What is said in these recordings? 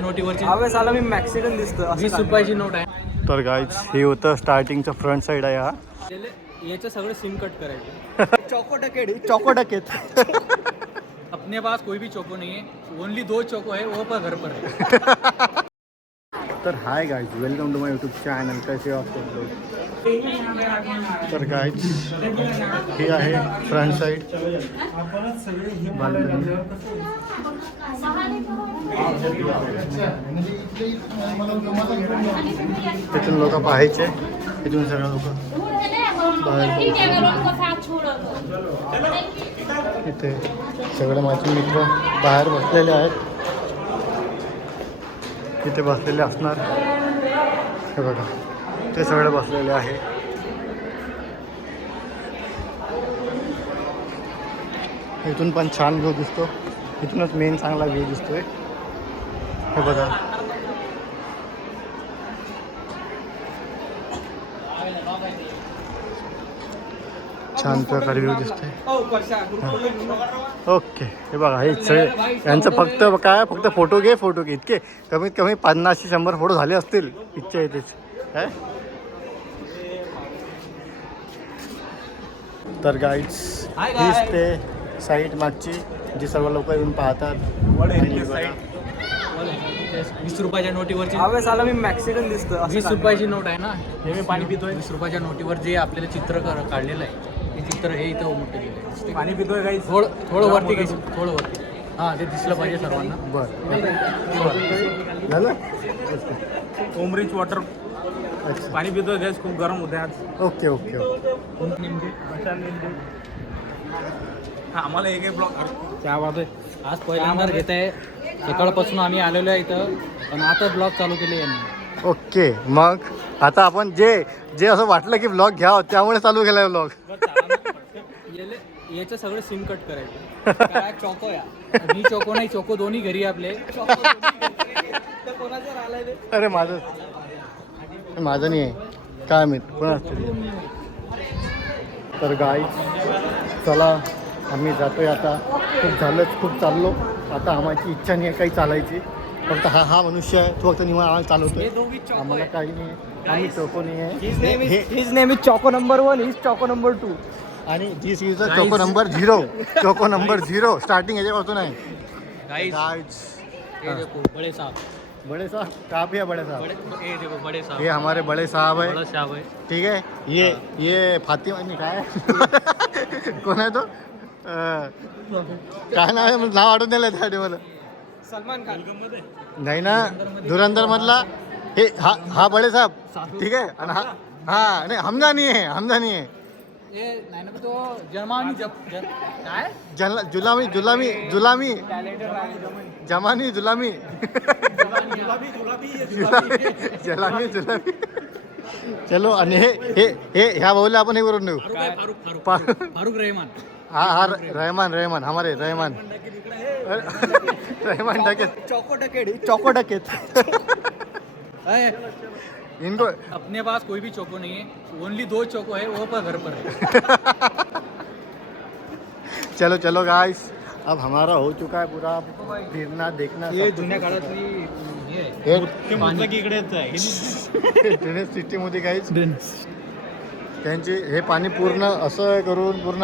नोटीवरची हवेस आला मी मॅक्सिकन दिसतो 20 रुपयाची नोट आहे. तर गाईज हे होतं स्टार्टिंगचं फ्रंट साईड आहे हा. याचं सगळं सिम कट करायचं. चौको डकेत अपने पास कोई भी चोको नहीं है, ओनली 2 चोको है, वो पर घर पर है. तर hi guys, welcome to my YouTube channel. कसे वाटतो तर गाईज हे आहे फ्रंट साईड. तिथून लोक पाहायचे, तिथून सगळे लोक इथे सगळे माझे मित्र बाहेर बसलेले आहेत. तिथे बसलेले असणार, हे बघा ते सगळे बसलेले आहे. इथून पण छान व्ह्यू दिसतो, इथूनच मेन चांगला व्ह्यू दिसतोय. हे बघा छान प्रकारे व्ह्यू दिसतोय. ओके, हे बघा हे सगळे यांचं फक्त फोटो घे इतके कमीत कमी 50-100 फोटो झाले असतील. इच्छा आहे तेच काय. तर गाईड्स हीच ते साईट मागची जी सर्व लोक येऊन पाहतात. 20 रुपयाच्या नोटीवरची हवेस आला मी मॅक्सिकन दिसतो 20 रुपयाची नोट आहे ना, हे मी पाणी पितोय. 20 रुपयाच्या नोटीवर जे आपल्याला चित्र काढलेलं आहे, हे चित्र हे इथं उमटलं गेलं आहे. पाणी पितोय काही थोडं वरती घ्यायचं, थोडं वरती. हां, ते दिसलं पाहिजे सर्वांना. बरं झालं. ओमरीच वॉटर अच्छा, पाणी पितोय गॅस खूप गरम होते आज. Okay okay okay. आम्हाला एक ब्लॉक त्या बाबत आज पहिल्यांदा घेत आहे. सकाळपासून आम्ही आलेलो आहे इथं, पण आता ब्लॉग चालू केले यांनी. ओके, मग आता आपण जे असं वाटलं की व्लॉग घ्यावं त्यामुळे चालू केलाय व्लॉग. याचं सगळं सिम कट करायचं. काय चोको या मी चोको नाही, चोको दोन्ही घरी आपले. कोणाचं राहिलाय ते? अरे माझं नाही आहे, काय माहित कोण असतं. तर गाईज चला आम्ही जातोय आता. खूप चाललो आता. आम्हाची इच्छा नाही आहे काही चालायची. फक्त हा मनुष्य आहे, तो फक्त निमा आम्हाला चालवतोय. आम्हाला काही नाही आहे, आम्ही चोको नाही आहे. हीज नेहमी चॉको नंबर 1, हीज चॉको नंबर 2 आणि जी सीचा choco number 0. Choco number 0 starting याच्यापासून आहे. गाइस ये देखो बड़े साहब, बड़े साहब कहाँ पे है? बड़े साहब ये देखो बड़े साहब, ये हमारे बड़े साहब है. बड़ा साहब है. ठीक है. ये फातिमा नहीं काय कोण आहे तो? काय नाव आहे? मला नाव आठवून द्यायला त्यासाठी मला. सलमान खान नाही ना, धुरंधर मधला हे हा बड़े साहब. ठीक आहे. आणि हा नाही, हमदानी आहे. ये नाही ना तो जर्मनी काय जुलामी जमानी जुलामी चलो. आणि हे ह्या भाऊला आपण हे करून देऊ. फारुख रहमान. हा रहमान हमारे रहमान डकेत. चौको डकेत इनको अपने पास कोई भी चोको नहीं है, ओनली 2 चोको है, वो पर घर पर है. चलो गाइस, अब हमारा हो चुका है पूरा फिरना देखना. हे जुन्या काळातली ड्रेनेज सिस्टीममध्ये काहीच त्यांची हे पाणी पूर्ण असं करून पूर्ण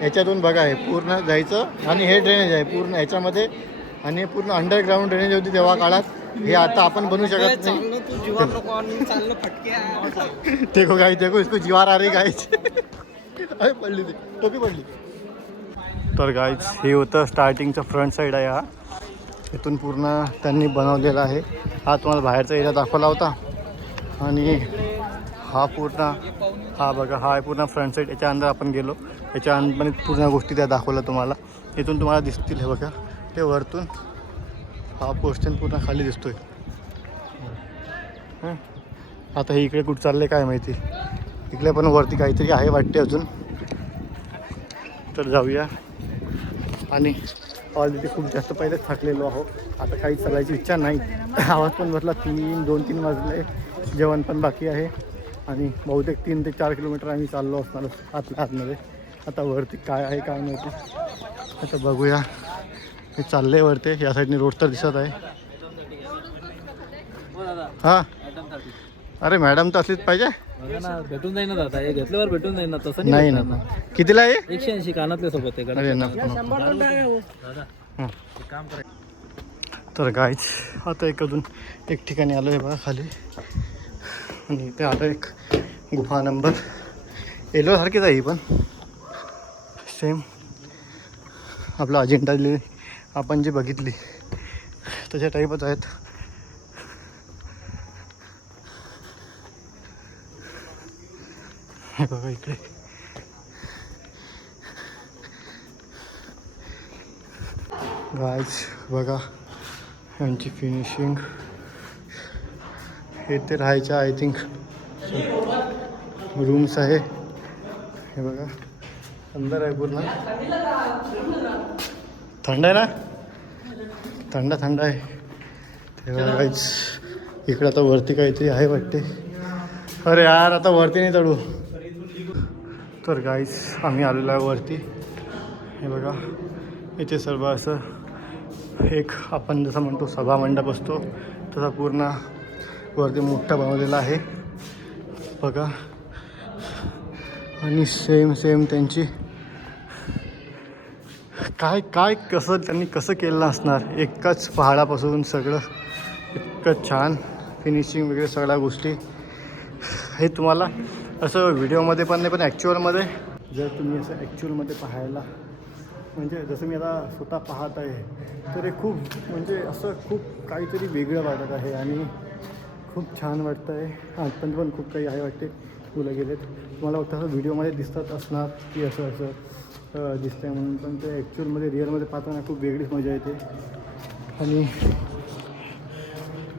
ह्याच्यातून बघा हे पूर्ण जायचं. आणि हे ड्रेनेज आहे पूर्ण ह्याच्यामध्ये. आणि हे पूर्ण अंडरग्राऊंड ड्रेनेज होती तेव्हा काळात. हे आता आपण बनवू शकत नाही. देखो गाइस, देखो इसको जीवार आ रही गाइस. अरे पडली ती टोपी पडली. तर गाइस हे होतं स्टार्टिंगचं फ्रंट साईड आहे हा. इथून पूर्ण त्यांनी बनवलेला आहे. हा तुम्हाला बाहेरचा एरिया दाखवला होता. आणि हा बघा हा आहे पूर्ण फ्रंट साईड. याच्या अंदर आपण गेलो, याच्या अंदर पूर्ण गोष्टी त्या दाखवल्या तुम्हाला. इथून तुम्हाला दिसतील. हे बघा ते वरतून हा पोर्शन पूर्ण खाली दिसतोय. आता हे इकडे कुठं चालले काय माहिती. इकडे पण वरती काहीतरी आहे वाटते अजून. तर जाऊया. आणि ऑलरेडी खूप जास्त पहिले थकलेलो आहो. आता काही चालायची इच्छा नाही. आवाज पण बसला 2-3 वाजले. जेवण पण बाकी आहे. आणि बहुतेक 3 ते 4 किलोमीटर आम्ही चाललो असणार आतमध्ये. आता वरती काय आहे काय माहिती. आता बघूया. हे चालले वरते. या साईडने रोड तर दिसत आहे. हा अरे मॅडम तर असलीच पाहिजे. भेटून जाईल ना दादा, हे घेतल्यावर भेटून जाईल ना, तसं नाही ना कितीला आहे 180 कानातले सोबत आहे. अरे नको दादा हं. एक काम करायचं. तर गाईच आता एक ठिकाणी आलो आहे बघा खाली, आणि इथे आलं एक गुफा नंबर सारखीच आहे ही पण सेम आपला अजिंठा आपण जी बघितली तशा टाईपच आहेत. हे बघा इकडे गाईज बघा यांची फिनिशिंग. हे ते राहायच्या आय थिंक रूम्स आहे. हे बघा अंदर आहे पूर्ण. थंड आहे ना, थंड आहे. ते बघा गाईज इकडे आता वरती काहीतरी आहे वाटते. अरे यार आता वरती नाही चढू. तर गाईज आम्ही आलेलो आहे वरती. हे बघा इथे सर्व असं एक आपण जसं म्हणतो सभा मंडप असतो तसा पूर्ण वरती मोठा बनवलेला आहे बघा. आणि सेम त्यांची काय कसं केलेलं असणार. एकाच पहाडापासून सगळं इतकं छान फिनिशिंग वगैरे सगळ्या गोष्टी. हे तुम्हाला असं व्हिडिओमध्ये पण नाही, पण ॲक्च्युअलमध्ये जर तुम्ही असं ॲक्च्युअलमध्ये पाहायला म्हणजे जसं मी आता स्वतः पाहत आहे तर हे खूप म्हणजे असं खूप काहीतरी वेगळं वाटत आहे आणि खूप छान वाटतं आहे. आतपर्यंत पण खूप काही आहे वाटते. फुलं गेलेत तुम्हाला फक्त असं व्हिडिओमध्ये दिसतात असणार की असं दिसतं आहे म्हणून, पण ते ॲक्च्युअलमध्ये रिअलमध्ये पाहताना खूप वेगळीच मजा येते. आणि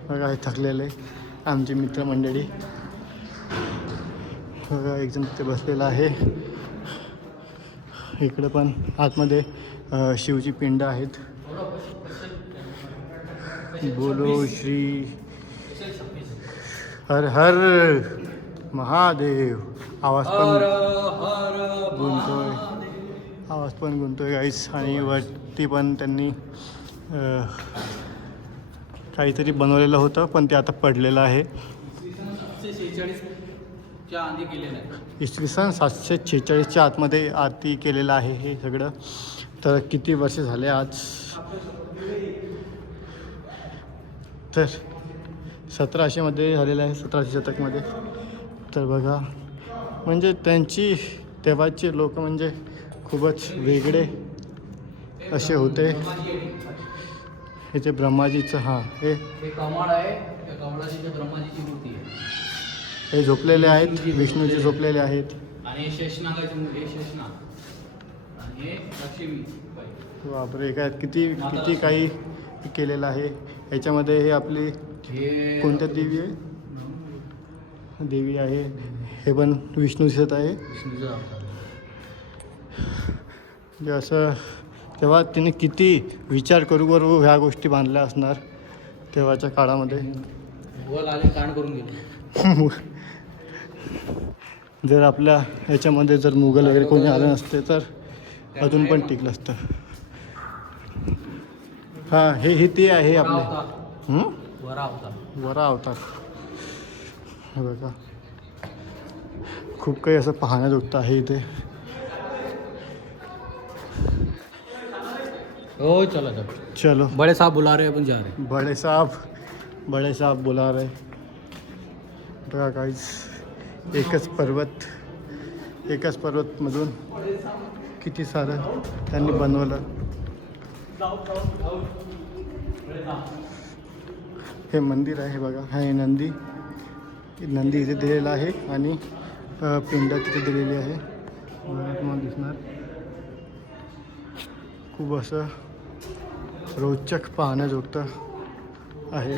बघा हे थकलेले आमची मित्रमंडळी बघा, एकजण तिथे बसलेला आहे. इकडे पण आतमध्ये शिवची पिंड आहेत. बोलो श्री हर हर महादेव. आवाज पण गुंतोय गाईस. आणि वरती पण त्यांनी काहीतरी बनवलेलं होतं पण ते आता पडलेलं आहे. इसवी सन 746च्या आतमध्ये आरती केलेलं आहे हे सगळं. तर किती वर्ष झाले आज, तर 1700मध्ये झालेलं आहे, 1700 शतकमध्ये. तर बघा म्हणजे त्यांची तेव्हाचे लोक म्हणजे खूपच वेगळे असे होते. इथे ब्रह्माजीचं हे कमळ आहे, त्या कमळाची ब्रह्माजीची मूर्ती आहे. हे झोपलेले आहेत, विष्णूजी झोपलेले आहेत. आणि शेषनागाची मूर्ती आहे, शेषनाग. आणि हे लक्ष्मी. बापरे काय किती काही केलेलं आहे. याच्यामध्ये हे आपली कोणत्या देवी आहे, देवी आहे. हे पण विष्णू दिसत आहे. म्हणजे असं तेव्हा तिने किती विचार करू ह्या गोष्टी बांधल्या असणार तेव्हाच्या काळामध्ये. कांड करून गेले. जर आपल्या ह्याच्यामध्ये जर मुघल वगैरे कोणी आलं नसते तर अजून पण टिकलं असतं. हां हे ते आहे आपले वरा अवतार. हे बघा खूप काही असं पाहण्याजोगतं आहे इथे. हो चलो बड़े साहब बुला रहे, अपन जा रहे. बड़े साहब बुला रहे. बघा काहीच एकच पर्वतमधून किती सारं त्यांनी बनवलं. हे मंदिर आहे बघा. हे नंदी इथे दिलेला आहे आणि पिंड तिथे दिलेली आहे. तुम्हाला दिसणार खूप असं रोचक पाहण्याजोगतं आहे.